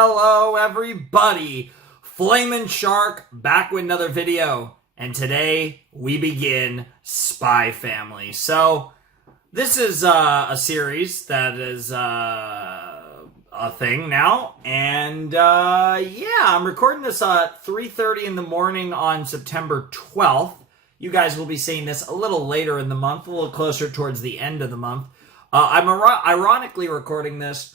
Hello everybody, Flamin' Shark back with another video, and today we begin Spy Family. So this is a series that is a thing now, and yeah, I'm recording this at 3:30 in the morning on September 12th. You guys will be seeing this a little later in the month, a little closer towards the end of the month. I'm ironically recording this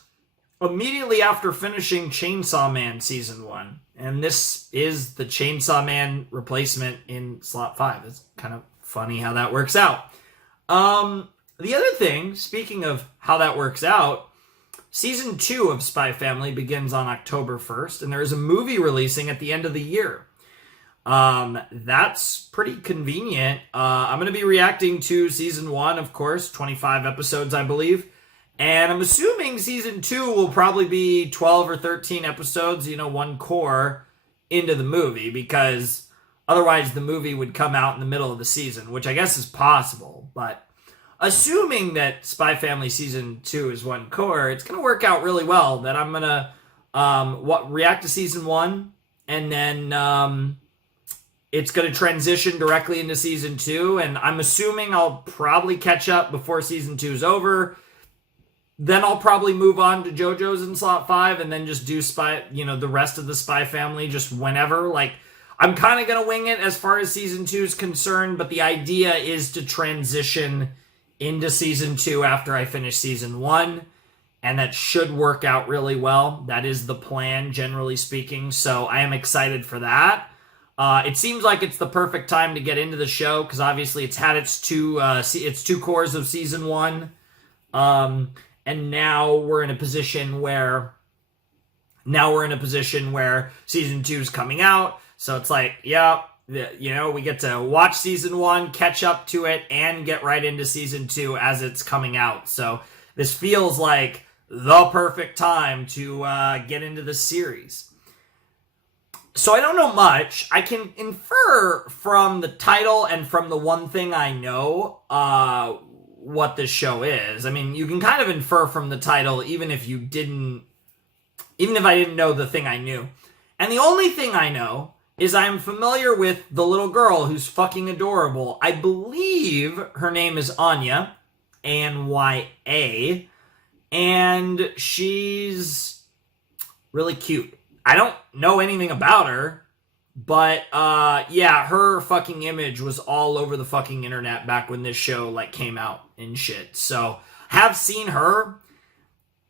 immediately after finishing Chainsaw Man Season 1. And this is the Chainsaw Man replacement in Slot 5. It's kind of funny how that works out. The other thing, speaking of how that works out, Season 2 of Spy Family begins on October 1st, and there is a movie releasing at the end of the year. That's pretty convenient. I'm going to be reacting to Season 1, of course, 25 episodes, I believe. And I'm assuming Season 2 will probably be 12 or 13 episodes, one core into the movie, because otherwise the movie would come out in the middle of the season, which I guess is possible. But assuming that Spy Family Season 2 is one core, it's going to work out really well that I'm going to react to Season 1, and then it's going to transition directly into Season 2, and I'm assuming I'll probably catch up before Season 2 is over. Then I'll probably move on to JoJo's in Slot 5 and then just do the rest of the Spy Family just whenever. I'm kind of going to wing it as far as Season 2 is concerned, but the idea is to transition into Season 2 after I finish Season 1, and that should work out really well. That is the plan, generally speaking, so I am excited for that. It seems like it's the perfect time to get into the show, because obviously it's had its two cores of Season 1, and now we're in a position where Season 2 is coming out. So it's like, we get to watch Season 1, catch up to it, and get right into Season 2 as it's coming out. So this feels like the perfect time to get into the series. So I don't know much. I can infer from the title and from the one thing I know, what this show is. I mean, you can kind of infer from the title, even if I didn't know the thing I knew. And the only thing I know is I'm familiar with the little girl who's fucking adorable. I believe her name is Anya, A-N-Y-A, and she's really cute. I don't know anything about her, but, her fucking image was all over the fucking internet back when this show, came out and shit. So, have seen her.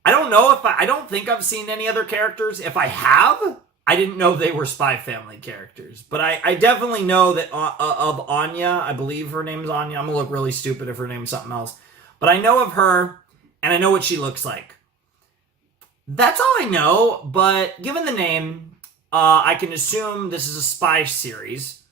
I don't think I've seen any other characters. If I have, I didn't know they were Spy Family characters. But I definitely know that of Anya. I believe her name is Anya. I'm gonna look really stupid if her name's something else. But I know of her, and I know what she looks like. That's all I know, but given the name, I can assume this is a spy series.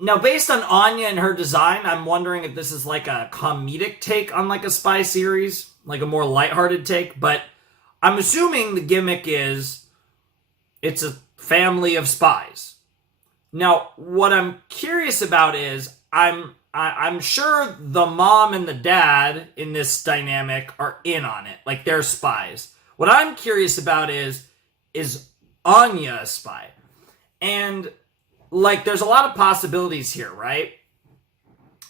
Now, based on Anya and her design, I'm wondering if this is a comedic take on a spy series, a more lighthearted take, but I'm assuming the gimmick is it's a family of spies. Now, what I'm curious about is I'm sure the mom and the dad in this dynamic are in on it, they're spies. What I'm curious about is Anya a spy? And, there's a lot of possibilities here, right?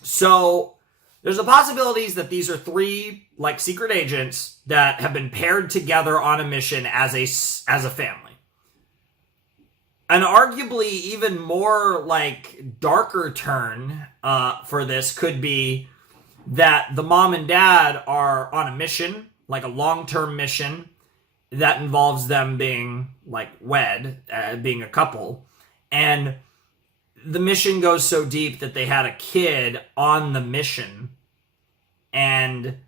So, there's the possibilities that these are three, secret agents that have been paired together on a mission as a family. An arguably even more, darker turn for this could be that the mom and dad are on a mission, a long-term mission, that involves them being, wed, being a couple. And the mission goes so deep that they had a kid on the mission. And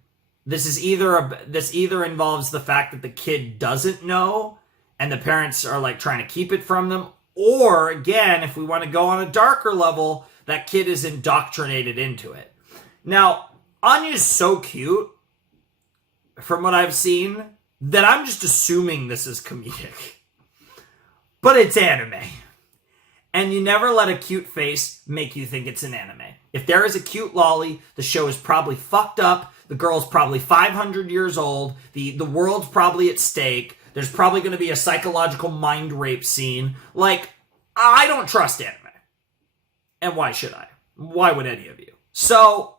this either involves the fact that the kid doesn't know, and the parents are, trying to keep it from them. Or, again, if we want to go on a darker level, that kid is indoctrinated into it. Now, Anya's so cute, from what I've seen, that I'm just assuming this is comedic. But it's anime. And you never let a cute face make you think it's an anime. If there is a cute lolly, the show is probably fucked up, the girl's probably 500 years old, the world's probably at stake, There's probably going to be a psychological mind rape scene. Like, I don't trust anime. And why should I? Why would any of you? So,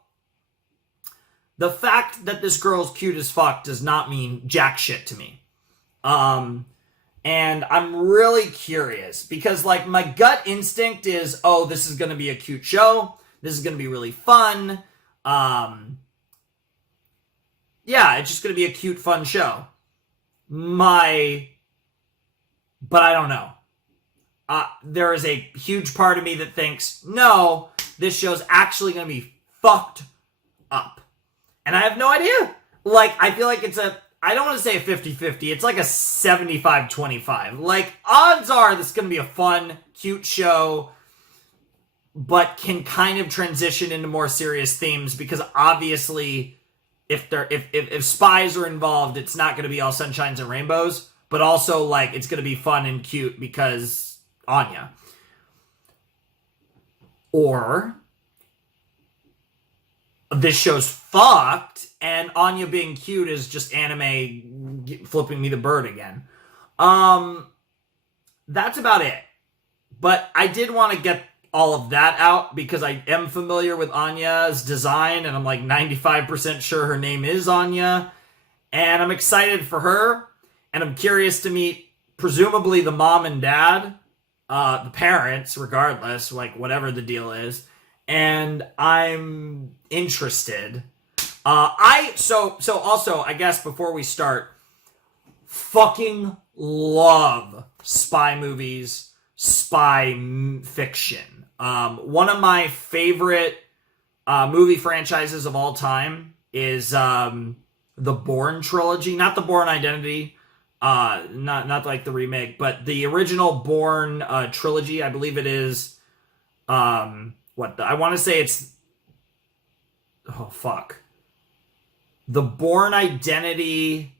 the fact that this girl's cute as fuck does not mean jack shit to me. And I'm really curious because, like, my gut instinct is, oh, this is going to be a cute show. This is going to be really fun. Yeah, it's just going to be a cute, fun show. But I don't know. There is a huge part of me that thinks, no, this show's actually going to be fucked up. And I have no idea. Like, I feel like I don't want to say a 50-50. It's like a 75-25. Like, odds are this is going to be a fun, cute show, but can kind of transition into more serious themes because obviously if spies are involved, it's not going to be all sunshines and rainbows, but also, like, it's going to be fun and cute because Anya. Or this show's fucked, and Anya being cute is just anime flipping me the bird again. That's about it. But I did want to get all of that out because I am familiar with Anya's design, and I'm like 95% sure her name is Anya. And I'm excited for her, and I'm curious to meet presumably the mom and dad, the parents, regardless, like whatever the deal is. And I'm interested. So also, I guess before we start, fucking love spy movies, spy fiction. One of my favorite movie franchises of all time is the Bourne trilogy, not the Bourne Identity, not like the remake, but the original Bourne trilogy. I believe it is. I want to say it's. Oh fuck. The Bourne Identity.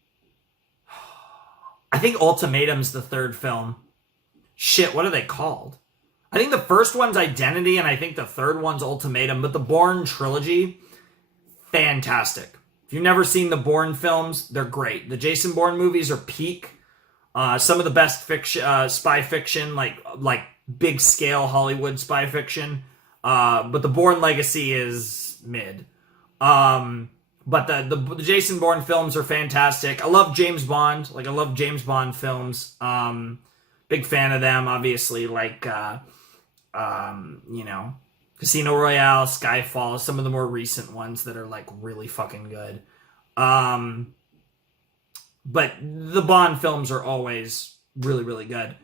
I think Ultimatum's the third film. Shit, what are they called? I think the first one's Identity, and I think the third one's Ultimatum, but the Bourne trilogy, fantastic. If you've never seen the Bourne films, they're great. The Jason Bourne movies are peak. Some of the best fiction, spy fiction, like big scale Hollywood spy fiction. But the Bourne Legacy is mid. But the Jason Bourne films are fantastic. I love James Bond. Like, I love James Bond films. Big fan of them, obviously. Like, Casino Royale, Skyfall, some of the more recent ones that are, like, really fucking good. But the Bond films are always really, really good.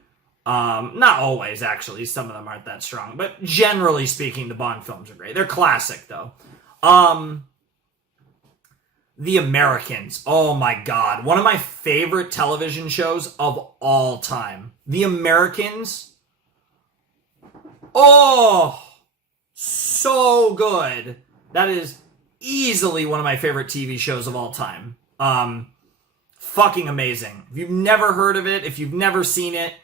Not always, actually. Some of them aren't that strong. But generally speaking, the Bond films are great. They're classic, though. The Americans. Oh my god. One of my favorite television shows of all time. The Americans. Oh, so good. That is easily one of my favorite TV shows of all time. Fucking amazing. If you've never heard of it, if you've never seen it,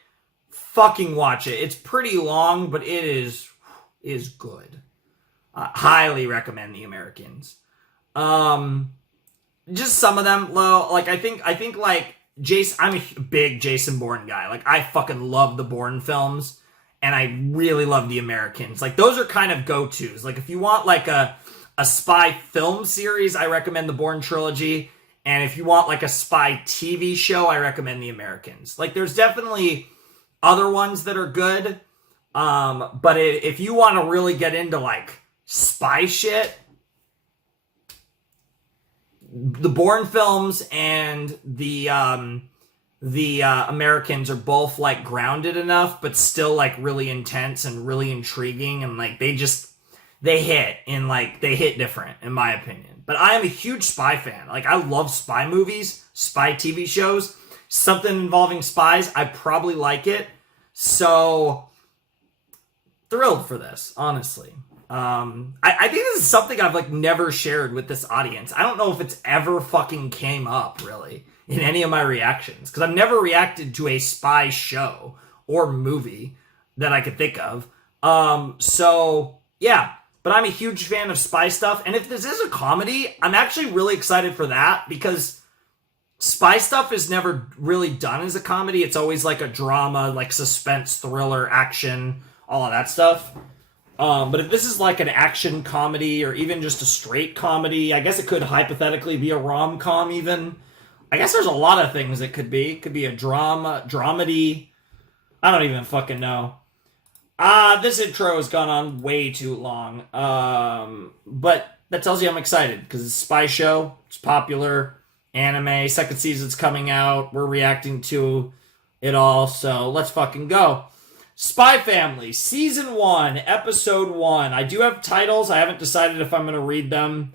fucking watch it. It's pretty long, but it is good. Highly recommend The Americans. Just some of them, like, I think like Jason, I'm a big Jason Bourne guy. Like, I fucking love the Bourne films, and I really love The Americans. Like, those are kind of go-tos. Like, if you want like a spy film series, I recommend the Bourne trilogy. And if you want like a spy TV show, I recommend The Americans. Like, there's definitely other ones that are good. But if you want to really get into like spy shit, the Bourne films and the Americans are both like grounded enough, but still like really intense and really intriguing, and like they hit different, in my opinion. But I am a huge spy fan. Like, I love spy movies, spy TV shows. Something involving spies, I probably like it. So thrilled for this, honestly. I think this is something I've like never shared with this audience. I don't know if it's ever fucking came up really in any of my reactions, because I've never reacted to a spy show or movie that I could think of. So yeah, but I'm a huge fan of spy stuff, and if this is a comedy, I'm actually really excited for that, because spy stuff is never really done as a comedy. It's always like a drama, like suspense, thriller, action, all of that stuff. But if this is like an action comedy or even just a straight comedy, I guess it could hypothetically be a rom-com even. I guess there's a lot of things it could be. It could be a dramedy. I don't even fucking know. This intro has gone on way too long. But that tells you I'm excited because it's a spy show. It's popular. Anime. Second season's coming out. We're reacting to it all. So let's fucking go. Spy Family, Season 1, Episode 1. I do have titles. I haven't decided if I'm going to read them.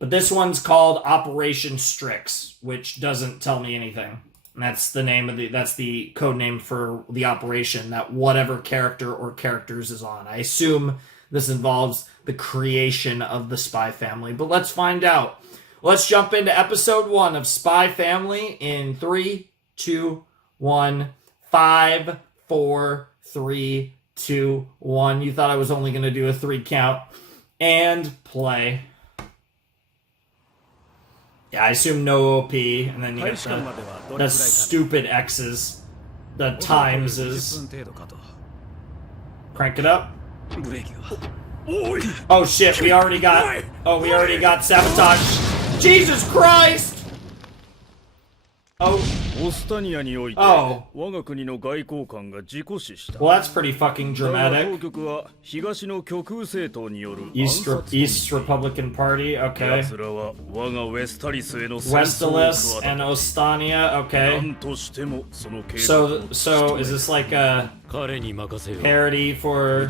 But this one's called Operation Strix, which doesn't tell me anything. And that's the code name for the operation that whatever character or characters is on. I assume this involves the creation of the Spy Family, but let's find out. Let's jump into episode 1 of Spy Family in 3, 2, 1, 5, 4, 3, 2, 1. You thought I was only going to do a 3 count. And play. Yeah, I assume no OP, and then you get the stupid X's, the times is. Crank it up. Oh shit, we already got sabotage. Jesus Christ! Oh. Oh. Well, that's pretty fucking dramatic. East Republican Party, okay. Westalis and Ostania, okay. So is this like a parody for...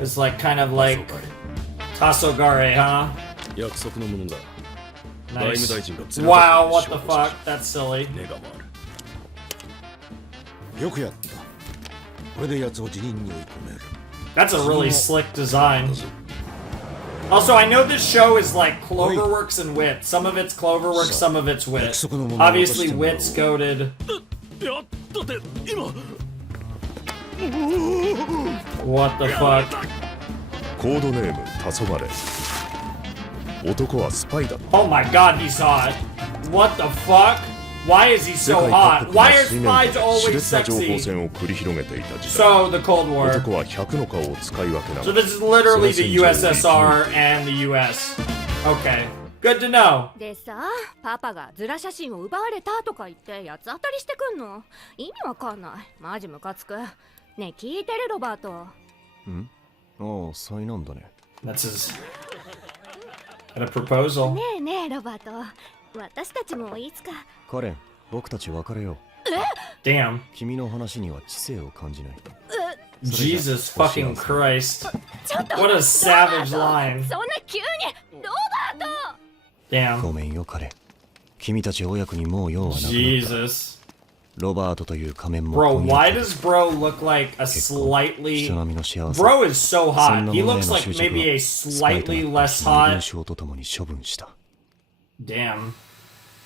It's like kind of like Tasogare, huh? Nice. Wow, what the fuck? That's silly. That's a really slick design. Also, I know this show is like Cloverworks and Wit. Some of it's Cloverworks, some of it's Wit. Obviously, Wit's goated. What the fuck? Oh my god, he's hot. What the fuck? Why is he so hot? Why are spies always sexy? So, the Cold War. So this is literally the USSR and the US. Okay. Good to know. でさ、パパがズラ写真を奪われたとか言って八つ当たりしてくんの。意味わかんない。マジムカつく。ねえ、聞いてるロバート。ん？ああ、災難だね。That's his... And a proposal. ねえねえロバート、私たちもいつか。カレン、僕たち別れよう。Damn. 君の話には知性を感じない。Jesus fucking Christ. What a savage line. そんな急にロバート。Damn. ごめんよカレン。君たち親子にもう用はなくなった。Jesus. ロバートという仮面も。Bro, why does Bro look like a slightly... Bro is so hot. He looks like maybe a slightly less hot... Damn.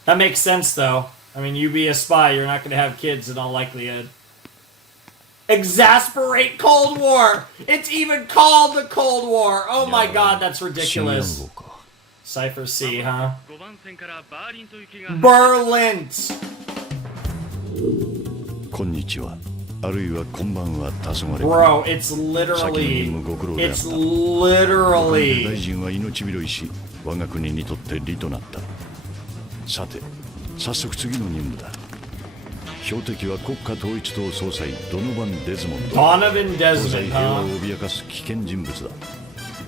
That makes sense, though. I mean, you be a spy, you're not going to have kids in all likelihood. Exasperate Cold War! It's even called the Cold War! Oh my god, that's ridiculous. Cypher C, huh? Berlin! こんにちは。あるいはこんばんは、黄昏。Bro, it's literally... It's literally... 大臣は命拾いし、我が国にとって利となった。さて、早速次の任務だ。標的は国家統一党総裁ドノバン・デズモンド。Donovan 東 Desmond, 西平和 huh? を脅かす危険人物だ。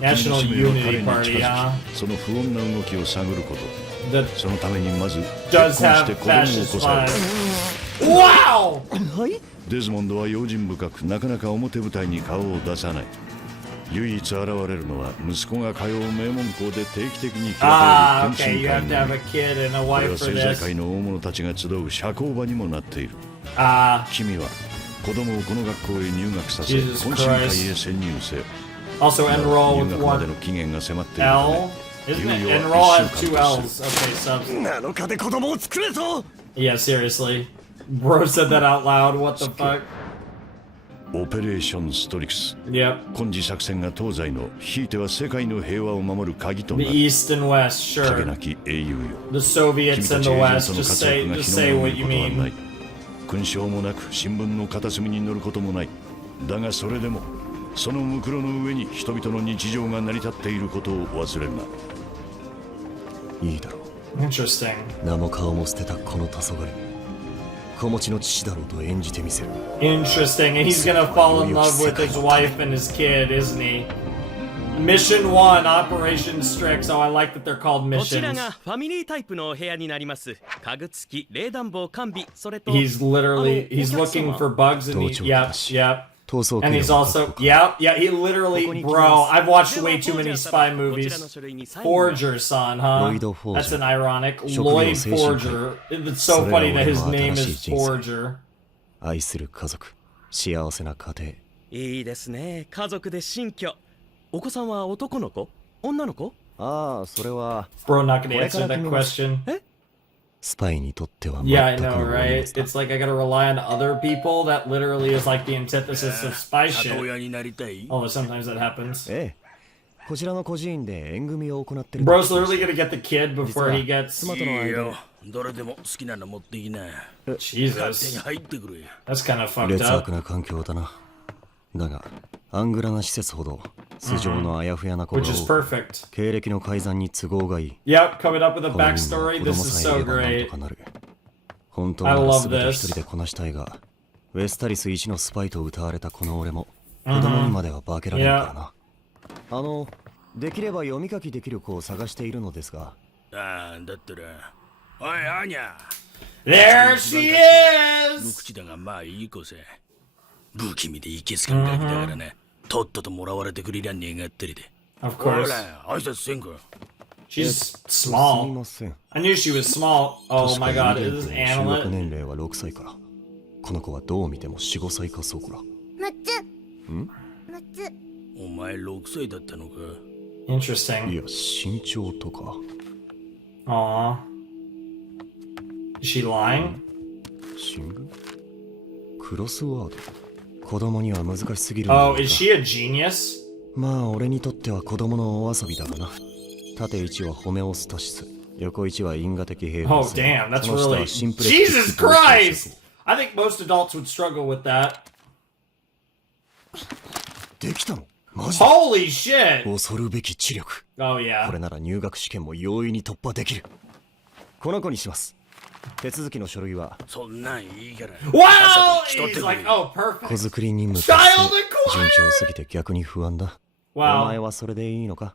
National 君の使命は Unity 彼 Party, に近づ huh? き、その不穏な動きを探ること。 That そのためにまず does 結婚して have 子供を fascist こさえ vibes. Wow! デズモンドは用心深くなかなか表舞台に顔を出さない。唯一現れるのは息子が通う名門校で定期的に開かれ Okay, る you 懇 have 親 to 会 have a kid and a これ wife は for 政財 this. 界の大物たちが集う社交場にもなっている。 君は子供をこの学校へ入学させ Jesus 懇親会へ Christ. 潜入せ。 Also 入 enroll 学 with まで one の期限が迫っているため L? Isn't 猶 it? 予 Enroll は has 1週 two 間とす L's. Okay, subs. 7日で子供を作れと。 Yeah, seriously. Bro said that out loud. What the fuck? オペレーションストリクス。 Yep. 今次作戦が東西のひいては世界の平和を守る鍵とな The る East and West, 影 sure. なき英雄よ。 The Soviets 君 and た the ちエー West. ジェントの Just 活 say, 躍が just 日 say の目を what 見 you ることはない mean. 勲章もなく新聞の片隅に載ることもない。だがそれでもそのムクロの上に人々の日常が成り立っていることを忘れるな。いいだろう。 Interesting. 名も顔も捨てたこの黄昏、子持ちの父だろうと演じてみせる。 Interesting. And he's gonna fall in love with his wife and his kid, isn't he? Mission 1, Operation Strix. Oh, I like that they're called こちら missions. がファミリータイプのお部屋になります。家具付き、冷暖房完備、それと He's literally, あの、 he's お客様。 looking for bugs and he, yep, yep. 逃走 And 経 he's 路の also, 確保か yep, yeah, he literally, ここに来 bro, ます I've watched では way too フォージャ many ー spy 様こちら movies. の書類にサインを Forger, son, huh? Lloyd Forger. That's an ironic. 職業 Lloyd 精神科医。 Forger. It's so それら funny を that 俺 his は name 新しい is 人生 Forger. 愛する家族、幸せな家庭。いいですね。家族で新居。お子さんは男の子？女の子？ああ、それは Bro, not gonna これ answer から that 決めます question. スパイにとっては Yeah, I 全く know, のお荷 right? 物だ。 It's like I gotta rely on other people. That literally is like the antithesis of spy 里 shit. 親になりたい Although sometimes that happens. ええ、こちらの孤児院で縁組を行ってる。 Bro's literally gonna get the kid before he gets. 妻との間いいよにどれでも好きなの持ってきな勝手に Jesus. 入ってくれ That's kind of fucked 劣 up. 悪な環境だな。だが、アングラな施設ほど素性のあやふやな子が Which is 多く、 perfect. 経歴の改ざんに都合がいい。 Yep, coming up with a この任務は backstory. 子 This 供 is さえい so ればなん great. とかなる。本当な I ら love 全て this. 一人でこなしたいが、ウェスタリス一のスパイと謳われたこの俺も、子供にまでは化けられるからな。できれば読み書きできる子を探しているのですが。ああだったらおいアーニャ There she 無 is! 口だがまあいい子さ不気味でいけすかんガキだからなとっとともらわれてくれりゃ願ってるで Of ほ course. ら挨拶せんか She's すみ small. ません。 I knew she was small. Oh 確 my か god, に is this 就学 Amulet? 年齢は6歳から。この子はどう見ても4、5歳かそこら。6つお前6歳だったのか Interesting. いや、身長とか。 Aw. Is she lying? シングクロスワード子供には難しすぎるん Oh, だ is she a genius? まあ俺にとっては子供のお遊びだがな。縦1はホメオスタシス、横1は因果的平衡 Oh, 性。 damn, that's その下 really. はシンプレックス Jesus 的同調 Christ! 性。 I think most adults would struggle with that. できたのマジで Holy shit! 恐るべき知力。 Oh, こ yeah. れなら入学試験も容易に突破できる。この子にします。手続きの書類はそんなんいいから Wow! さっさと来とって He's く like, れ oh, 子 perfect. 作り任務と Child して順 acquired! 調すぎて逆に不安だ。お前 Wow. はそれでいいのか？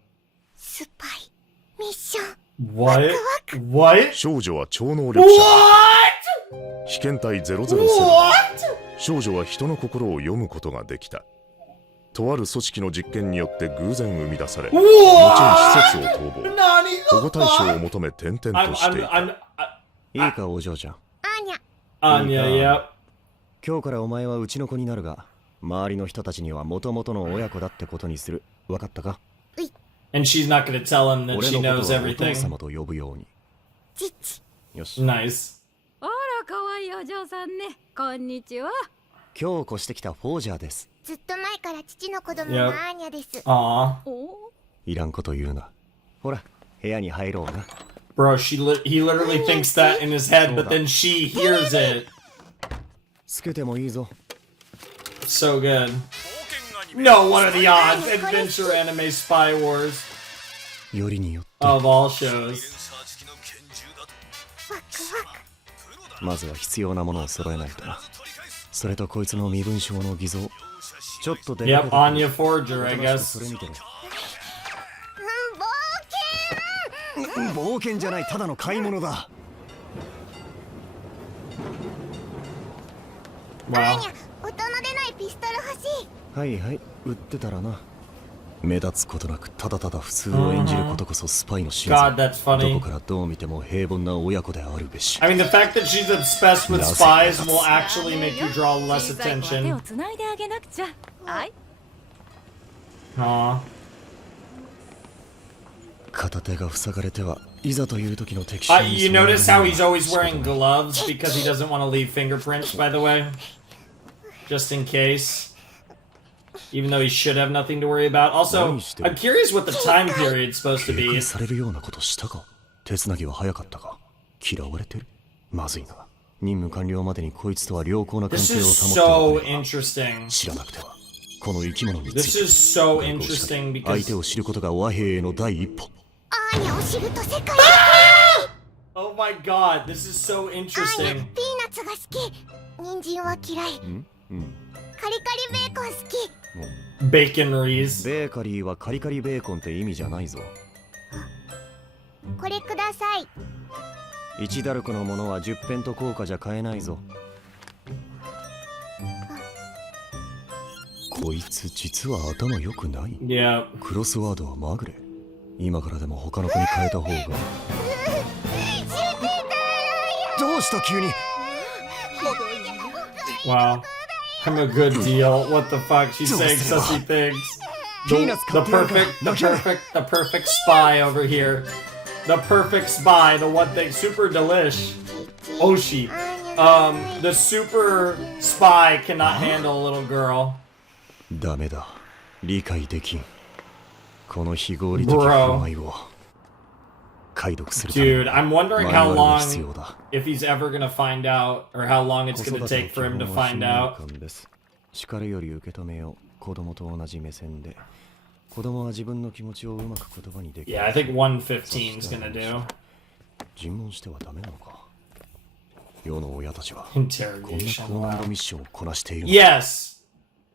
スパイミッション What? What? 少女は超能力者 What? 被験体007 What? 少女は人の心を読むことができたとある組織の実験によって偶然生み出され後に What? 施設を逃亡 Nani 保 the 護対象を fuck? 求め転々 I'm, としてい I'm, た I'm, いいかお嬢ちゃん。アーニャ Anya, yep. 今日からお前はうちの子になるが、周りの人たちには元々の親子だってことにする。わかったか？ And she's not gonna tell him that 俺 she のこ knows とはお父 everything. 様と呼ぶように。父よし。 Nice. あら可愛いお嬢さんねこんにちは今日越してきたフォージャーです。ずっと前から父の子供のアーニャです Aw. いらんこと言うな。ほら、部屋に入ろうな。 Bro, he literally thinks that in his head, but then she hears it. つけてもいいぞ。 So good. No, what are the odds? Adventure anime Spy Wars よりによって、 of all shows. まずは必要なものを揃えないとな。それとこいつの身分証の偽造。ちょっとで Yep, Anya Forger, I そ guess. れ見てろ。冒険冒険じゃない、ただの買い物だ。アー Wow. ニャ音の出ないピストル欲しいはいはい、売ってたらな。目立つことなくただただ普通を演じることこそスパイの真 God, 髄。 that's ど funny. こからどう見ても平凡な親子であるべし。 I mean, the fact that she's obsessed with spies will actually make you draw less 手を attention. つないであげなくちゃはい Aw. 片手が塞がれてはいざという時の敵 You notice how he's always wearing gloves because he doesn't want to leave fingerprints, by the way? Just in case. even though he should have nothing to worry about. Also, I'm curious what the time period's supposed to 警 be. 戒されるようなことしたか。手つなぎは早かったか。嫌われてる。まずいな。任務完了までにこいつとは良好な関 This 係を is 保って so interesting. 知らなくては。この生き物につ This いて is so 外交した interesting り相 because 手を知ることが和平への第一歩。アーニャを知ると世界 oh my god, this is so アーニャ interesting. ピーナッツが好き人参は嫌いカリカリベーコン好き Baconries. ベーカリーはカリカリベーコンって意味じゃないぞ。これください1ダルコのものは10ペント効果じゃ買えないぞ。こいつ実は頭良くない。 Yeah. クロスワードはまぐれ。今からでも他の子に変えた方が。どうした急に。 Wow. I'm a good deal. What the fuck? She's saying sussy things. The perfect spy over here. The perfect spy, the one thing, super delish. Oshi. The super spy cannot handle a little girl. ダメだ。理解できん。この非合理的振る舞いを解読するために Dude, I'm wondering マニュ how アルが必 long, 要だ。 if he's ever gonna find out, or how long it's 子 gonna 育て take for の him 基 to 本は find 信頼 out. 感です。叱るより受け止めよう。子供と同じ目線で。子供は自分の気持ちをうまく言葉にできる。 Yeah, I think 115 is gonna do. 尋問してはダメなのか。世の親たちは Interrogation. こんな高難度 Wow. ミッションをこなしているの。 Yes!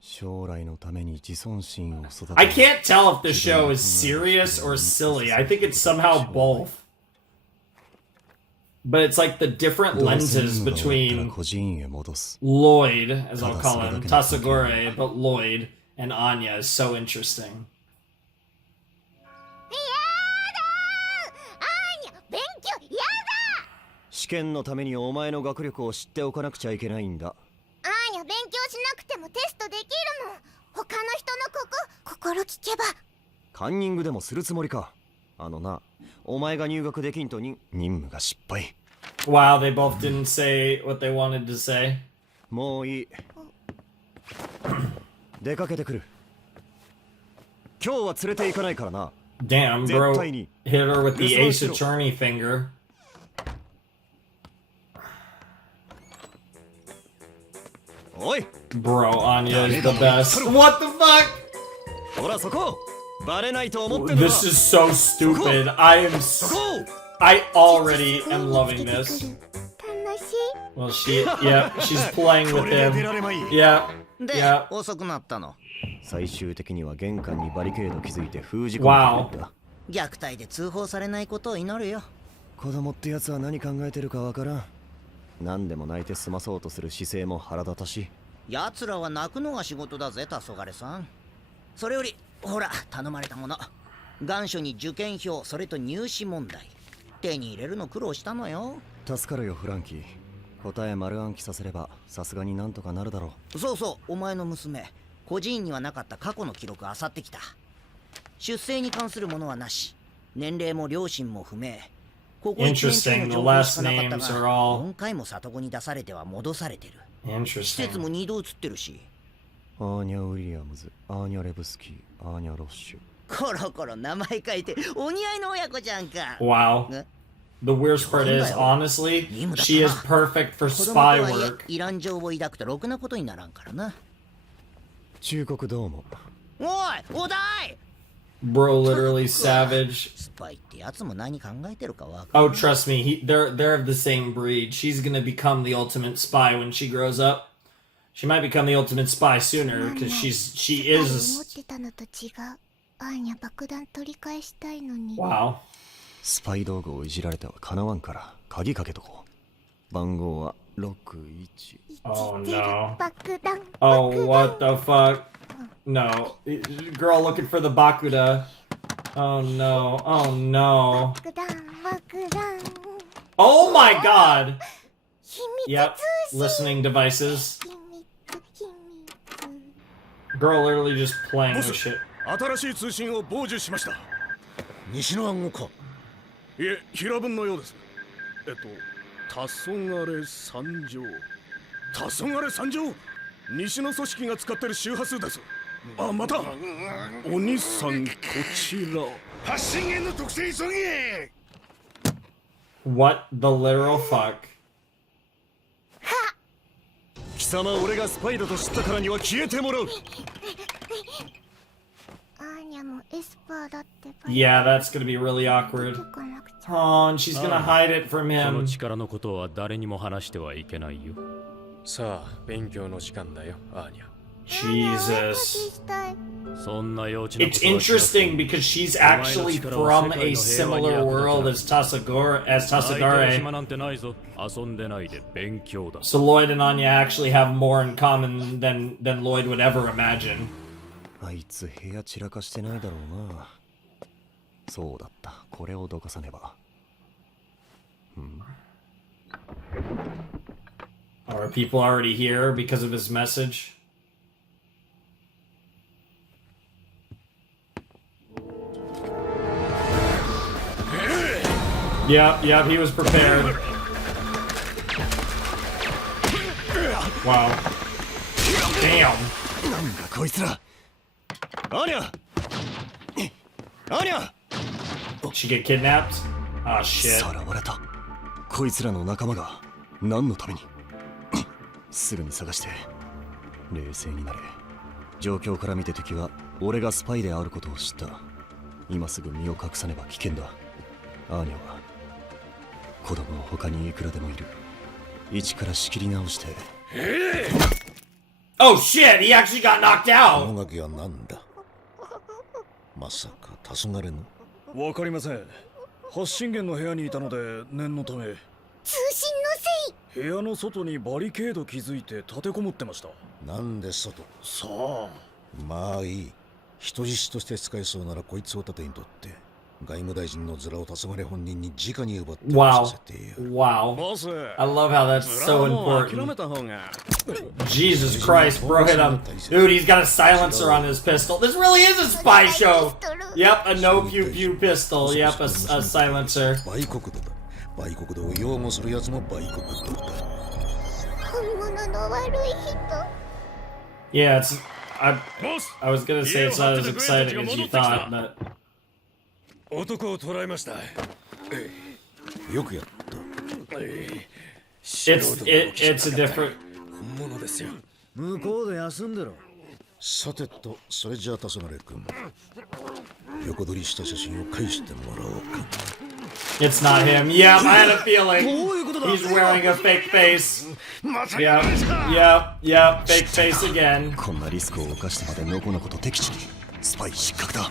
将来のために自尊心を育て I can't tell if this show is serious or silly. I think it's somehow both. But it's like the different lenses どうせ任務が終わったら between 孤児院へ戻す。 Lloyd, as I'll call him, Tasagore, but Lloyd and Anya is so interesting. アーニャ勉強やだ試験のためにお前の学力を知っておかなくちゃいけないんだ。アーニャ勉強しなくてもテストできるもん他の人の心聞けばカンニングでもするつもりか。あのな、お前が入学できんと任務が失敗。 Wow, they both didn't say what they wanted to say. もういい。出かけてくる。今日は連れて行かないからな。 Damn, bro hit her with the Ace Attorney finger. おい、 Bro, Anya is the best. What the fuck? ほらそこ。バレないと思ってんの This is so stupid. I already am loving this. 楽しい Well, yeah, she's playing with him. Yeah, で、 yeah. 遅くなったの。最終的には玄関にバリケード築いて封じ込めていった。虐待で通報されないことを祈るよ。子供ってやつは何考えてるかわからん。何でも泣いて済まそうとする姿勢も腹立たしい。奴らは泣くのが仕事だぜ、黄昏さん。それより、ほら、頼まれたもの。願書に受験票、それと入試問題。手に入れるの苦労したのよ。助かるよ、フランキー。答え丸暗記させれば、さすがになんとかなるだろう。そうそう、お前の娘。孤児院にはなかった過去の記録あさってきた。出生に関するものはなし。年齢も両親も不明。ここ1年中の情報しかなかったが、4回も里子に出されては戻されてる。施設も2度移ってるし。アーニャ・ウィリアムズ、アーニャ・レブスキー、アーニャ・ロッシュ。コロコロ名前書いてお似合いの親子じゃんか。 Wow. The worst part is, honestly, she is perfect for spy work. イラン情を抱くとろくなことにならんからな。忠告どうも。おい、お題 Bro, literally savage. スパイってやつも何考えてるかわかる。 Oh, trust me, they're of the same breed. She's gonna become the ultimate spy when she grows up. She might become the ultimate spy sooner because she 持っ is. てたのと違うアーニャ爆弾取り返したいのに Wow. スパイ道具をいじられてはかなわんから鍵かけとこう。番号は61。Oh no. 爆弾 Oh, what the fuck? No. Girl looking for the Bakuda. Oh no. Oh no. 爆弾爆弾 Oh my god! 秘密 Yep. 通信 Listening devices. 秘密秘密 Girl literally just playing with shit. 新しい通信を傍受しました。西の暗号か。いえ、平文のようです。黄昏参上。黄昏参上。西の組織が使ってる周波数です。あ、またお兄さんこちら。発信源の特性急げ。 What the literal fuck? 貴様俺がスパイだと知ったからには消えてもらう。アーニャもエスパーだってば。 Yeah, that's gonna be really awkward. 行かなくちゃ。 Oh, and she's gonna hide it from その him. 力のことは誰にも話してはいけないよ。さあ、勉強の時間だよ、アーニャ。 Jesus. したい。そんな幼稚なこ It's とはしなくていい interesting because she's actually from a similar world as Tasagore. 相手の暇なんてないぞ。遊んでないで勉強だ。 So Lloyd and Anya actually have more in common than Lloyd would ever imagine. あいつ部屋散らかしてないだろうな。そうだった。これをどかさねば。Are people already here because of his message? Yep, he was prepared. Wow. Damn. なんだこいつら。アニャアニャ She get kidnapped? Ah, shit. さらわれた。こいつらの仲間が何のために。すぐに探して冷静になれ。状況から見て敵は俺がスパイであることを知った。今すぐ身を隠さねば危険だ。アーニャは子供の他にいくらでもいる。一から仕切り直して。Oh shit, he actually got knocked こ out. のガキは何だ。まさか黄昏の。わかりません。発信源の部屋にいたので念のため。通信のせい。部屋の外にバリケード築いて立てこもってました。なんで外。さあ。まあいい。人質として使えそうならこいつを盾にとって外務大臣のズラを黄昏本人に直に奪って Wow. させてよ。 Wow. ボス。 I love how that's so 諦 important. めた方が。 Jesus Christ, bro hit him. Dude, he's got a silencer on his pistol. This really is a spy show. Yep, a no pew pew pistol. Yep, a silencer. 売国度だ。売国度を擁護するやつも売国度だ。本物の悪い人。 Yeah, I was gonna say it's not as exciting as you thought, but 男を捕らえました。よくやった。it's a different. 本物ですよ。向こうで休んでろ。さてと、それじゃあ黄昏君。横取りした写真を返してもらおうか。 It's not him. Yeah, I had a feeling. He's wearing a fake face. Yep, fake face again. こんなリスクを冒してまでのこのこと敵地に。スパイ失格だ。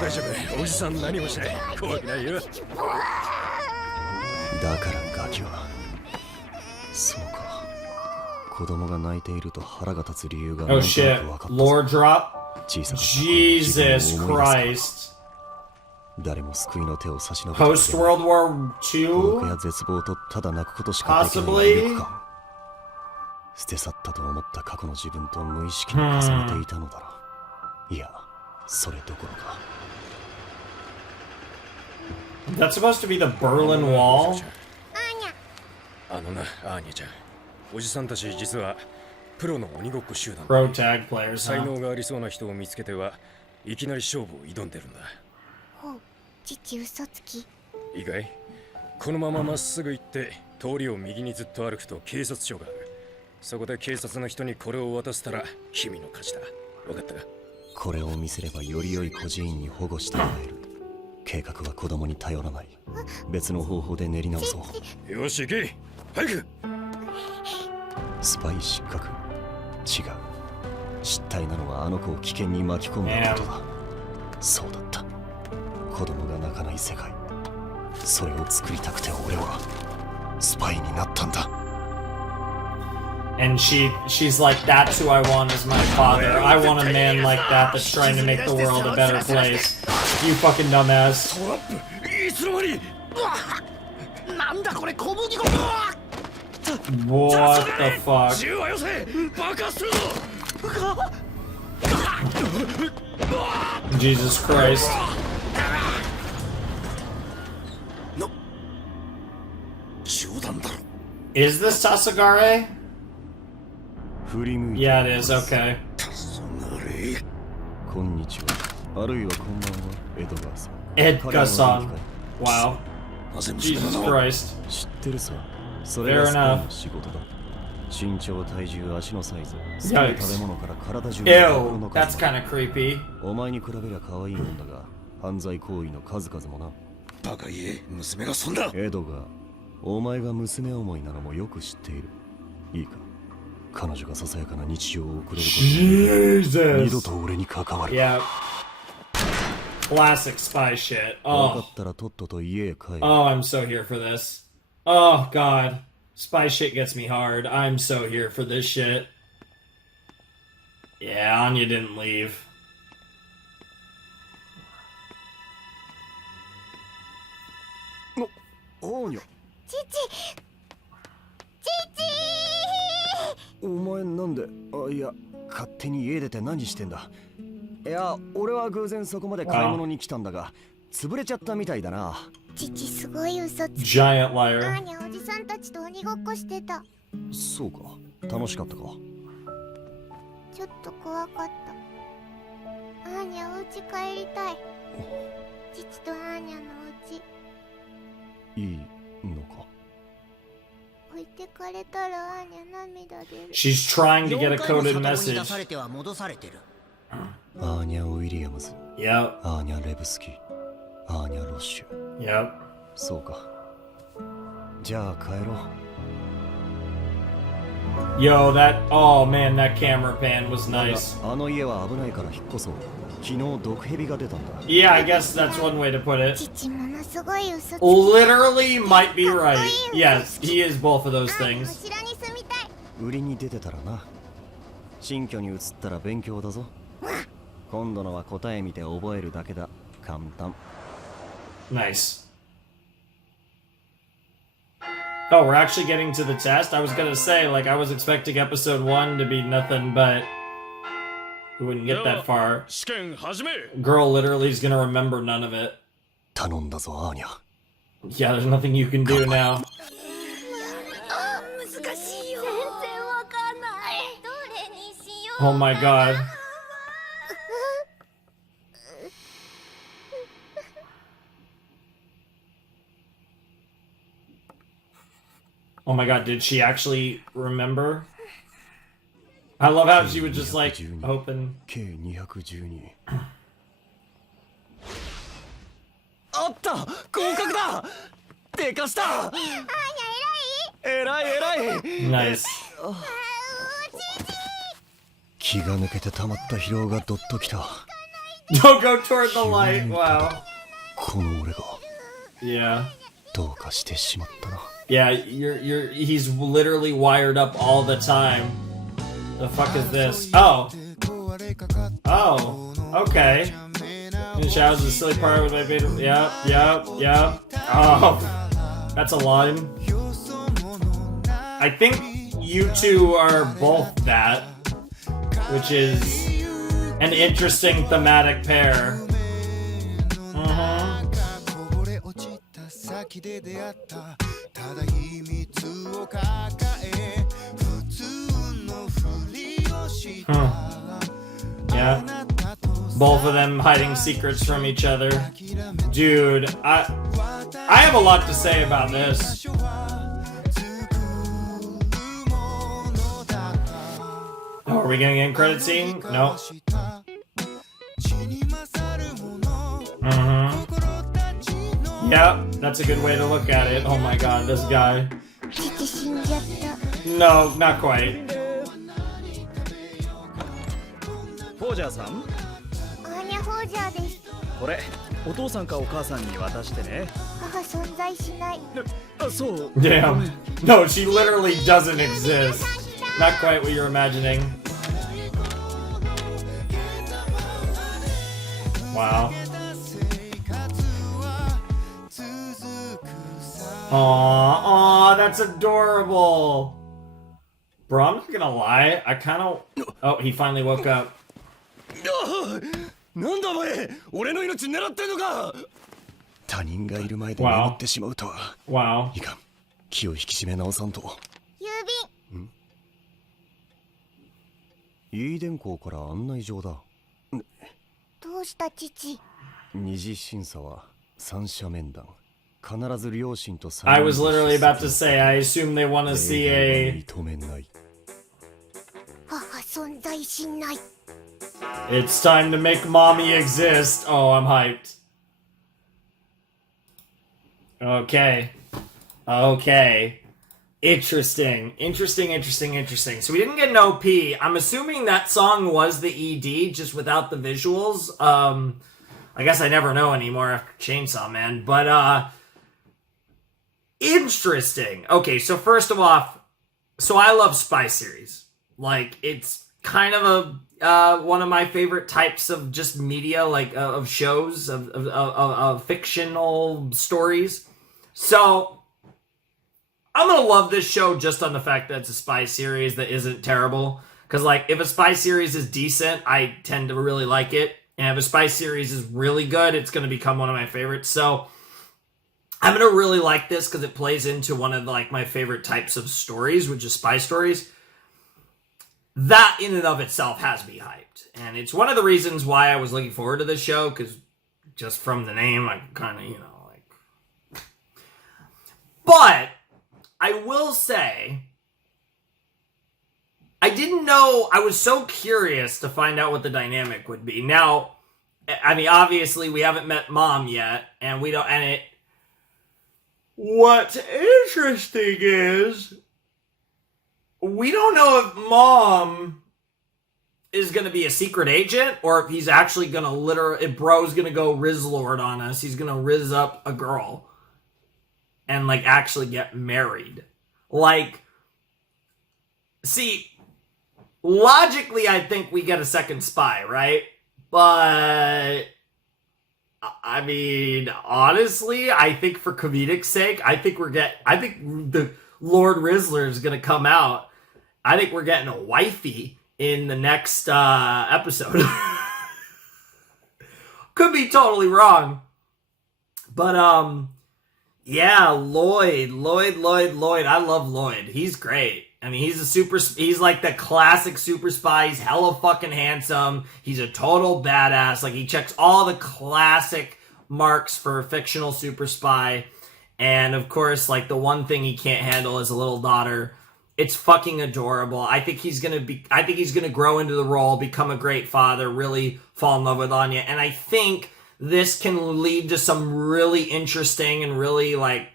大丈夫。おじさん何もしない。怖くないよ。だからガキは。そうか。子供が泣いていると腹が立つ理由が Oh なんとな shit. く分かった。 Lore drop? 小さかった Jesus 自分を思い出す Christ. 誰も救いの手を差し伸べて Post World War 孤独 II? や絶望とただ泣くことしかできない Possibly? 無力感。捨て去ったと思った過去の自分と無意識に重ねていたのだろう。いや、それどころか。That's supposed to be the Berlin Wall? あのな、アーニャちゃん。おじさんたち実はプロの鬼ごっこ集団。 Pro tag players, 才 huh? 能がありそうな人を見つけてはいきなり勝負を挑んでるんだ。ほう、父嘘つき。意外このまままっすぐ行って通りを右にずっと歩くと警察署がある。そこで警察の人にこれを渡したら君の勝ちだ。分かったか？これを見せればより良い孤児院に保護してもらえる。計画は子供に頼らない。別の方法で練り直そう。よし行け早く。スパイ失格。違う。失態なのはあの子を危険に巻き込むことだ。そうだった。子供が泣かない世界。それを作りたくて俺はスパイになったんだ。And she's like, that's who I want as my father. I want a man like that that's trying to make the world a better place. You fucking dumbass. トラップ。いつの間に。なんだこれ小麦粉。 What the fuck? 銃はよせ。爆発するぞ。 Jesus Christ. Is this Tasagare? 振り向いて Yeah, it is. Okay. こんにちは。あるいはこんばんは、エドガーさん。 Edgar-san. Wow. Jesus Christ. 知ってるさ。それ Fair がスパイ enough. の仕事だ。身長、体重、足のサイズ、好き Yikes. な食べ物から体中 Ew, that's kind of creepy. お前に比べりゃ可愛いもんだが、犯罪行為の数々もな。バカ言え、娘がそんな。エドガー、お前が娘思いなのもよく知っている。いいか、彼女がささやかな日常を送れることに二度 Jesus. と俺に関わる。 Yeah. Classic spy shit. 分か Oh. ったらとっとと家へ帰る。 Oh, I'm so here for this. Oh, God. Spy shit gets me hard. I'm so here for this shit. Yeah, Anya didn't leave. おーにゃ。父お前なんで、あ、いや、勝手に家出て何してんだ。いや、俺は偶然そこまで買い物に来たんだが、潰れちゃったみたいだな。父すごい嘘つき。 Giant ア liar. ーニャおじさんたちと鬼ごっこしてた。そうか、楽しかったか。ちょっと怖かった。アーニャお家帰りたい。父とアーニャのお家。いいのか。置いてかれたらアーニャ涙出る。 She's trying to get a 4回も coded 里子に出 message. されては戻されてる。アーニャ・ウィリアムズ、 Yep, アーニャ・レブスキ、アーニャ・ロッシュ。 yep. そうか。じゃあ帰ろう。 Yo, that. Oh man, that camera pan was nice. あの家は危ないから引っ越そう。昨日毒蛇が出たんだ。 Yeah, I guess that's one way to put it. 父ものすごい嘘つき。 Literally might be right. Yes, he is both of those アーニャ things. の城に住みたい。売りに出てたらな。新居に移ったら勉強だぞ。今度のは答え見て覚えるだけだ。簡単。 Nice. Oh, we're actually getting to the test? I was gonna say, like, I was expecting episode 1 to be nothing, but we wouldn't get that far. 試験始め。 Girl literally is gonna remember none of it. 頼んだぞ、アーニャ。 Yeah, there's nothing you can do now. 難しいよ。全然わかんない。どれにしよう。 Oh my god. Oh my god, did she actually remember? I love how she would just like open. 計212。あった、合格だ。でかした。アーニャ偉い偉い。 Nice. 気が抜けて溜まった疲労がどっときた。 Don't go toward the light. Wow. この俺が Yeah. どうかしてしまったな。 Yeah, he's literally wired up all the time. The fuck is this? Oh. Oh. Okay. And showers the silly part with my beta. Yep. Oh. That's a line. I think you two are both that, which is an interesting thematic pair. Mm-hmm. Yeah. Both of them hiding secrets from each other. Dude, I have a lot to say about this. Oh, are we gonna get a credit scene? No. Mm-hmm. Yep, that's a good way to look at it. Oh my god, this guy. 父死んじゃった。 No, not quite. フォージャーさん、アーニャ・フォージャーです。これお父さんかお母さんに渡してね。母存在しない。あ、そう。 Damn. No, she literally doesn't exist. Not quite what you're imagining. Wow. Aw, that's adorable. Bro, I'm not gonna lie. I kind of. Oh, he finally woke up. なんだお前、俺の命狙ってんのか。他人がいる前で眠ってしまうとは。 Wow. いかん、気を引き締め直さんと。郵便。イーデン校から案内状だ。どうした父？二次審査は三者面談。必ず両親と三 I was literally about to say, I assume they want to see a... 認めない。母存在しない。It's time to make mommy exist. Oh, I'm hyped. Okay. Okay. Interesting. So we didn't get an OP. I'm assuming that song was the ED, just without the visuals. I guess I never know anymore after Chainsaw Man. But, interesting. Okay, so first of all, so I love spy series. Like, it's kind of one of my favorite types of just media, like, of shows, of fictional stories. So... I'm gonna love this show just on the fact that it's a spy series that isn't terrible. Because, like, if a spy series is decent, I tend to really like it. And if a spy series is really good, it's gonna become one of my favorites. So, I'm gonna really like this because it plays into one of, like, my favorite types of stories, which is spy stories. That, in and of itself, has me hyped. And it's one of the reasons why I was looking forward to this show, because just from the name, I kind of, like... But... I will say, I didn't know, I was so curious to find out what the dynamic would be. Now, I mean, obviously, we haven't met Mom yet, and we don't, and it, what's interesting is, we don't know if Mom is going to be a secret agent, or if he's actually going to if Bro's going to go Riz Lord on us, he's going to Riz up a girl. And, like, actually get married. Like, see, logically, I think we get a second spy, right? But, I mean, honestly, I think for comedic sake, I think the Lord Rizzler is gonna come out. I think we're getting a wifey in the next episode. Could be totally wrong. But, yeah, Lloyd. I love Lloyd. He's great. I mean, he's like the classic super spy. He's hella fucking handsome. He's a total badass. Like, he checks all the classic marks for a fictional super spy. And, of course, like, the one thing he can't handle is a little daughter. It's fucking adorable. I think he's gonna grow into the role, become a great father, really fall in love with Anya. And I think this can lead to some really interesting and really, like,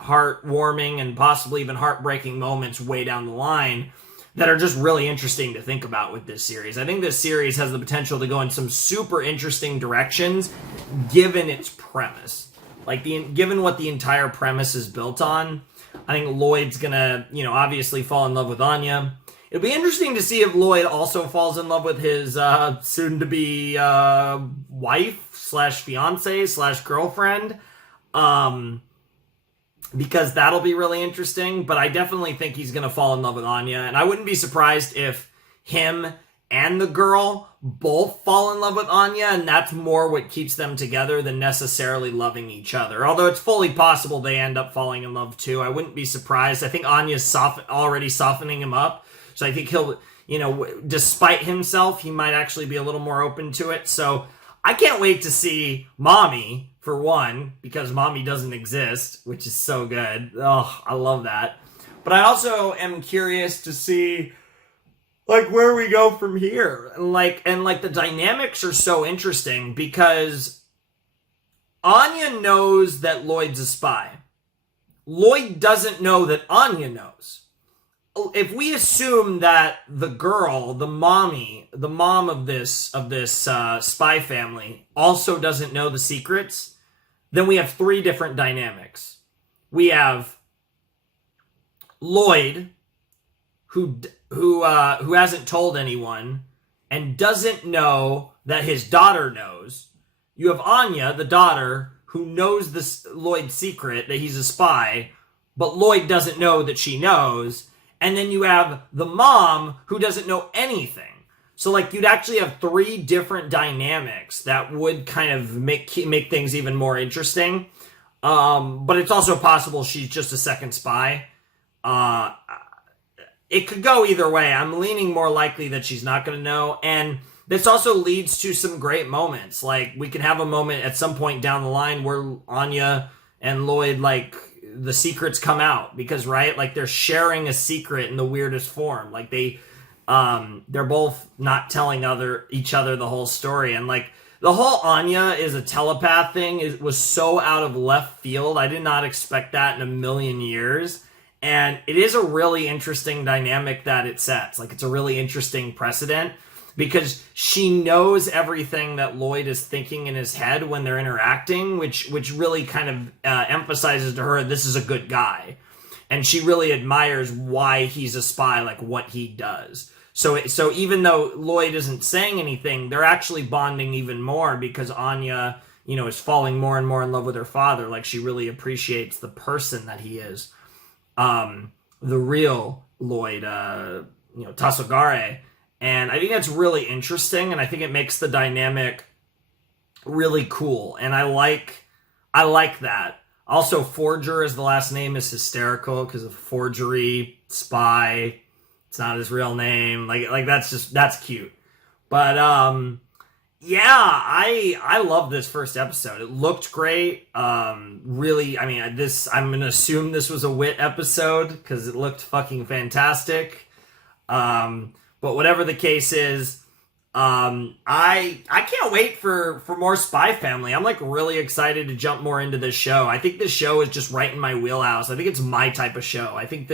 heartwarming and possibly even heartbreaking moments way down the line that are just really interesting to think about with this series. I think this series has the potential to go in some super interesting directions given its premise. Like, given what the entire premise is built on, I think Lloyd's gonna, obviously fall in love with Anya. It'll be interesting to see if Lloyd also falls in love with his soon-to-be wife/fiance/girlfriend. Because that'll be really interesting. But I definitely think he's going to fall in love with Anya. And I wouldn't be surprised if him and the girl both fall in love with Anya. And that's more what keeps them together than necessarily loving each other. Although it's fully possible they end up falling in love too. I wouldn't be surprised. I think Anya's already softening him up. So I think he'll, despite himself, he might actually be a little more open to it. So I can't wait to see Mommy, for one, because Mommy doesn't exist, which is so good. Oh, I love that. But I also am curious to see, like, where we go from here. And the dynamics are so interesting because Anya knows that Lloyd's a spy. Lloyd doesn't know that Anya knows. If we assume that the girl, the mom of this spy family also doesn't know the secrets, then we have three different dynamics. We have Lloyd, who hasn't told anyone and doesn't know that his daughter knows. You have Anya, the daughter, who knows Lloyd's secret that he's a spy, but Lloyd doesn't know that she knows. And then you have the mom who doesn't know anything. So, like, you'd actually have three different dynamics that would kind of make things even more interesting. But it's also possible she's just a second spy. it could go either way. I'm leaning more likely that she's not going to know. And this also leads to some great moments. Like, we can have a moment at some point down the line where Anya and Lloyd, like, the secrets come out. Because, right, like, they're sharing a secret in the weirdest form. Like, they're both not telling each other the whole story. And, like, the whole Anya is a telepath thing was so out of left field. I did not expect that in a million years. And it is a really interesting dynamic that it sets. Like, it's a really interesting precedent because she knows everything that Lloyd is thinking in his head when they're interacting, which really kind of emphasizes to her this is a good guy. And she really admires why he's a spy, like what he does. So even though Lloyd isn't saying anything, they're actually bonding even more because Anya, is falling more and more in love with her father. Like, she really appreciates the person that he is. The real Lloyd, Tasogare. And I think that's really interesting, and I think it makes the dynamic really cool. And I like that. Also, Forger as the last name is hysterical because of forgery, spy. It's not his real name. Like that's cute. But yeah, I love this first episode. It looked great. Really, I mean, I'm gonna assume this was a Wit episode because it looked fucking fantastic. But whatever the case is, I can't wait for more Spy Family. I'm like really excited to jump more into this show. I think this show is just right in my wheelhouse. I think it's my type of show. I think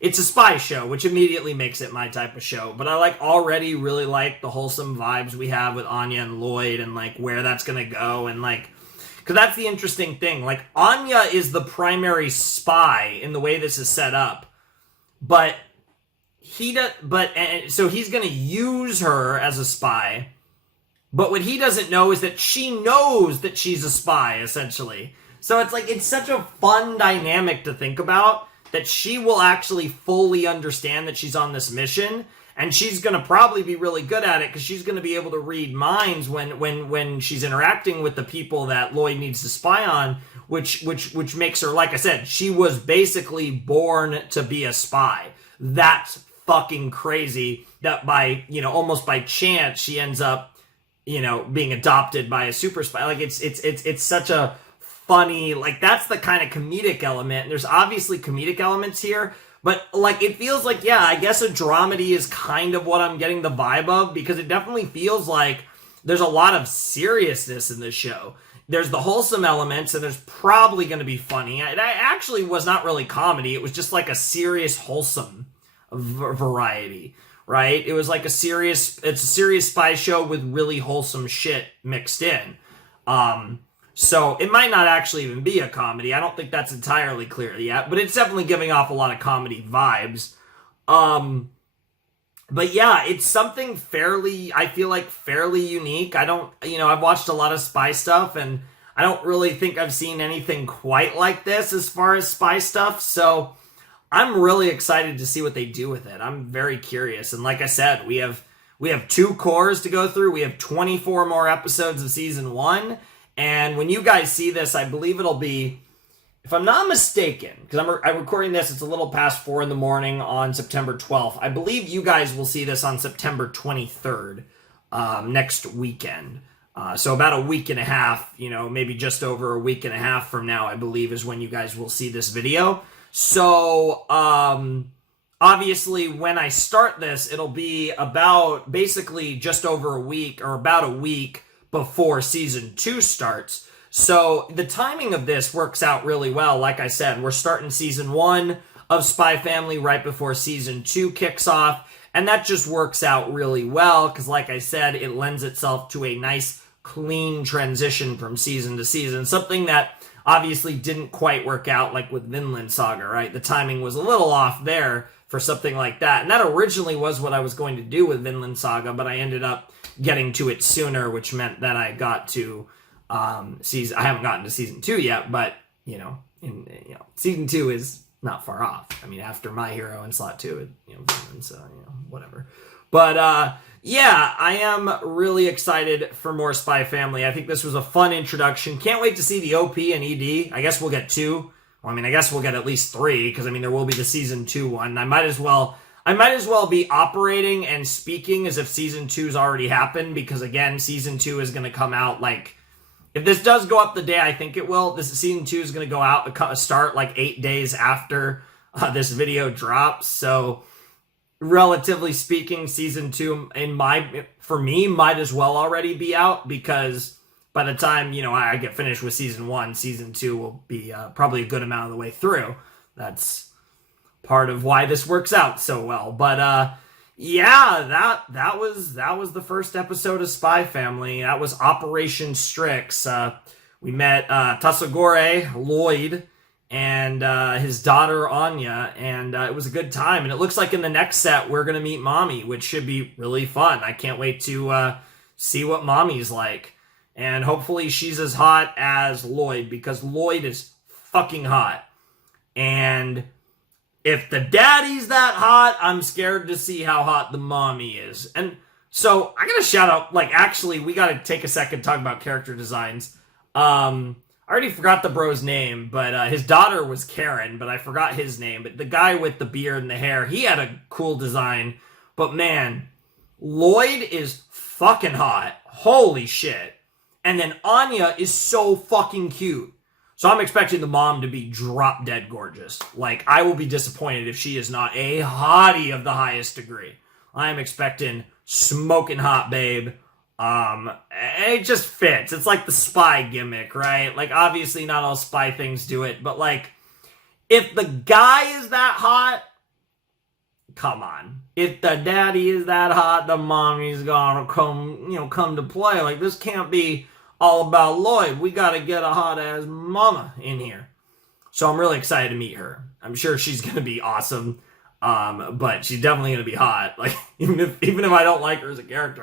it's a spy show, which immediately makes it my type of show. But I already really like the wholesome vibes we have with Anya and Lloyd and like where that's gonna go and like, because that's the interesting thing. Like, Anya is the primary spy in the way this is set up, but so he's gonna use her as a spy. But what he doesn't know is that she knows that she's a spy, essentially. So it's such a fun dynamic to think about. That she will actually fully understand that she's on this mission, and she's going to probably be really good at it because she's going to be able to read minds when she's interacting with the people that Lloyd needs to spy on, which makes her, like I said, she was basically born to be a spy. That's fucking crazy that by, almost by chance she ends up, being adopted by a super spy. Like, it's such a funny, like, that's the kind of comedic element. And there's obviously comedic elements here, but like, it feels like, yeah, I guess a dramedy is kind of what I'm getting the vibe of, because it definitely feels like there's a lot of seriousness in this show. There's the wholesome elements, and there's probably going to be funny. It actually was not really comedy. It was just like a serious, wholesome variety, right? It was like it's a serious spy show with really wholesome shit mixed in. So it might not actually even be a comedy. I don't think that's entirely clear yet, but it's definitely giving off a lot of comedy vibes. But yeah, it's something I feel like fairly unique. I've watched a lot of spy stuff, and I don't really think I've seen anything quite like this as far as spy stuff. So I'm really excited to see what they do with it. I'm very curious. And like I said, we have 2 cores to go through. We have 24 more episodes of season 1. And when you guys see this, I believe it'll be, if I'm not mistaken, because I'm recording this, it's a little past 4 in the morning on September 12th. I believe you guys will see this on September 23rd, next weekend. So about a week and a half, maybe just over a week and a half from now, I believe, is when you guys will see this video. So, obviously, when I start this, it'll be about basically just over a week, or about a week before season 2 starts. So the timing of this works out really well. Like I said, we're starting season 1 of Spy Family right before season 2 kicks off, and that just works out really well because, like I said, it lends itself to a nice clean transition from season to season, something that obviously didn't quite work out like with Vinland Saga, right? The timing was a little off there for something like that, and that originally was what I was going to do with Vinland Saga, but I ended up getting to it sooner, which meant that I got to I haven't gotten to season 2 yet, but season 2 is not far off. I mean, after My Hero and Slot 2, so whatever. But yeah, I am really excited for more Spy Family. I think this was a fun introduction. Can't wait to see the OP and ED. I guess we'll get 2. Well, I mean, I guess we'll get at least 3, because I mean, there will be the season 2 one. I might as well be operating and speaking as if season 2's already happened, because again, season 2 is going to come out like, if this does go up the day I think it will, this season 2 is going to go out, start like 8 days after this video drops. So relatively speaking, season 2 for me might as well already be out, because by the time, I get finished with season 1, season 2 will be probably a good amount of the way through. That's part of why this works out so well. But yeah, that was the first episode of Spy Family. That was Operation Strix. We met Tasagore, Lloyd, and his daughter Anya, and it was a good time. And it looks like in the next set we're gonna meet Mommy, which should be really fun. I can't wait to see what Mommy's like. And hopefully she's as hot as Lloyd, because Lloyd is fucking hot. And if the daddy's that hot, I'm scared to see how hot the mommy is. And so I gotta shout out, actually, we gotta take a second to talk about character designs. I already forgot the bro's name, but his daughter was Karen, but I forgot his name. But the guy with the beard and the hair, he had a cool design. But man, Lloyd is fucking hot. Holy shit. And then Anya is so fucking cute. So I'm expecting the mom to be drop dead gorgeous. I will be disappointed if she is not a hottie of the highest degree. I am expecting smoking hot babe. It just fits. It's like the spy gimmick, right? Obviously not all spy things do it, but if the guy is that hot, come on. If the daddy is that hot, the mommy's gonna come to play. This can't be all about Lloyd. We gotta get a hot-ass mama in here. So I'm really excited to meet her. I'm sure she's gonna be awesome, but she's definitely gonna be hot. Even if I don't like her as a character,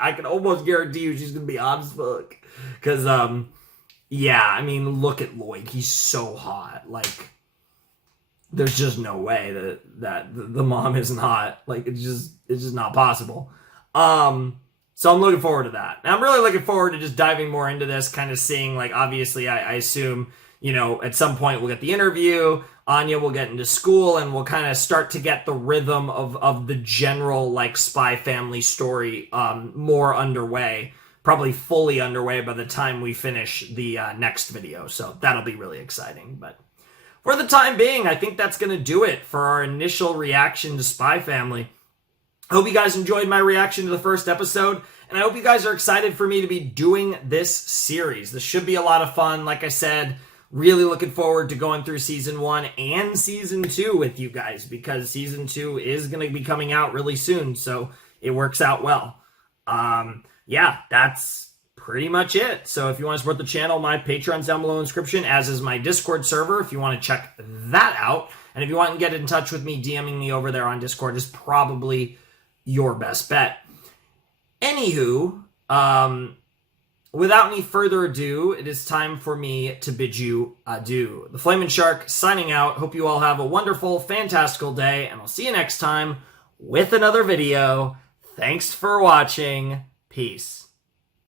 I can almost guarantee you she's gonna be hot as fuck. Because, yeah, I mean, look at Lloyd. He's so hot. There's just no way that the mom isn't hot. It's just not possible. So I'm looking forward to that. And I'm really looking forward to just diving more into this, kind of seeing, obviously, I assume, at some point we'll get the interview, Anya will get into school, and we'll kind of start to get the rhythm of the general, Spy Family story more underway. Probably fully underway by the time we finish the next video. So that'll be really exciting. But for the time being, I think that's going to do it for our initial reaction to Spy Family. I hope you guys enjoyed my reaction to the first episode, and I hope you guys are excited for me to be doing this series. This should be a lot of fun. Like I said, really looking forward to going through Season 1 and Season 2 with you guys, because Season 2 is going to be coming out really soon, so it works out well. Yeah, that's pretty much it. So if you want to support the channel, my Patreon's down below in the description, as is my Discord server, if you want to check that out. And if you want to get in touch with me, DMing me over there on Discord is probably your best bet. Anywho, without any further ado, it is time for me to bid you adieu. The Flamin' Shark signing out. Hope you all have a wonderful, fantastical day, and I'll see you next time with another video. Thanks for watching. Peace.